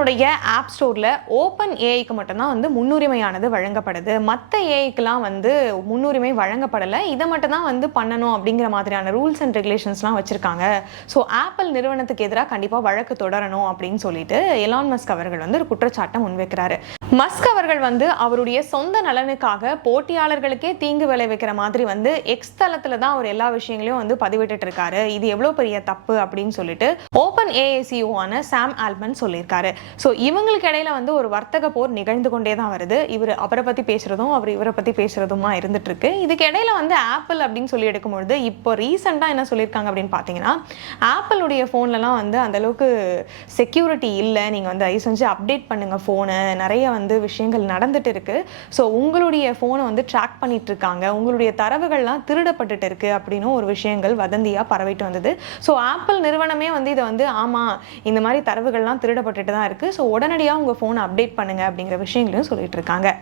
ஆப்பிளுடைய app ஸ்டோரில் open ஏஐக்கு மட்டும்தான் வந்து முன்னுரிமையானது வழங்கப்படுது. மற்ற ஏஐக்கெலாம் வந்து முன்னுரிமை வழங்கப்படலை. இதை மட்டும் தான் வந்து பண்ணணும் அப்படிங்கிற மாதிரியான ரூல்ஸ் அண்ட் ரெகுலேஷன்ஸ்லாம் வச்சுருக்காங்க. ஸோ ஆப்பிள் நிறுவனத்துக்கு எதிராக கண்டிப்பாக வழக்கு தொடரணும் அப்படின்னு சொல்லிட்டு எலான் மஸ்க் அவர்கள் வந்து ஒரு குற்றச்சாட்டை முன்வைக்கிறாரு. மஸ்க் அவர்கள் வந்து அவருடைய சொந்த நலனுக்காக போட்டியாளர்களுக்கே தீங்கு விளைவிக்கிற மாதிரி வந்து எக்ஸ் தளத்தில் தான் அவர் எல்லா விஷயங்களையும் வந்து பதிவிட்டு இருக்காரு. இது எவ்வளோ பெரிய தப்பு அப்படின்னு சொல்லிட்டு ஓப்பன் ஏஏசிஓவான சாம் ஆல்மன் சொல்லியிருக்காரு. ஸோ இவங்களுக்கு இடையில வந்து ஒரு வர்த்தக போர் நிகழ்ந்து கொண்டே தான் வருது. இவர் அவரை பற்றி பேசுகிறதும் அவர் இவரை பற்றி பேசுகிறதுமா இருந்துட்டு இருக்கு. இதுக்கு இடையில வந்து ஆப்பிள் அப்படின்னு சொல்லி எடுக்கும்பொழுது இப்போ ரீசெண்டாக என்ன சொல்லியிருக்காங்க அப்படின்னு பார்த்தீங்கன்னா ஆப்பிளுடைய ஃபோன்லலாம் வந்து அந்த அளவுக்கு செக்யூரிட்டி இல்லை. நீங்கள் வந்து தயவு செஞ்சு அப்டேட் பண்ணுங்கள் ஃபோனை நிறைய வந்து விஷயங்கள் நடந்துட்டு இருக்கு. ஸோ உங்களுடைய ஃபோனை வந்து ட்ராக் பண்ணிட்டு இருக்காங்க. உங்களுடைய தரவுகள்லாம் திருடப்பட்டுட்டு இருக்கு அப்படின்னு ஒரு விஷயங்கள் வதந்தியாக பரவிட்டு வந்தது. ஸோ ஆப்பிள் நிறுவனமே வந்து இதை வந்து ஆமாம் இந்த மாதிரி தரவுகள்லாம் திருடப்பட்டுட்டு தான் இருக்கு. ஸோ உடனடியாக உங்கள் ஃபோனை அப்டேட் பண்ணுங்க அப்படிங்கிற விஷயங்களையும் சொல்லிட்டு இருக்காங்க.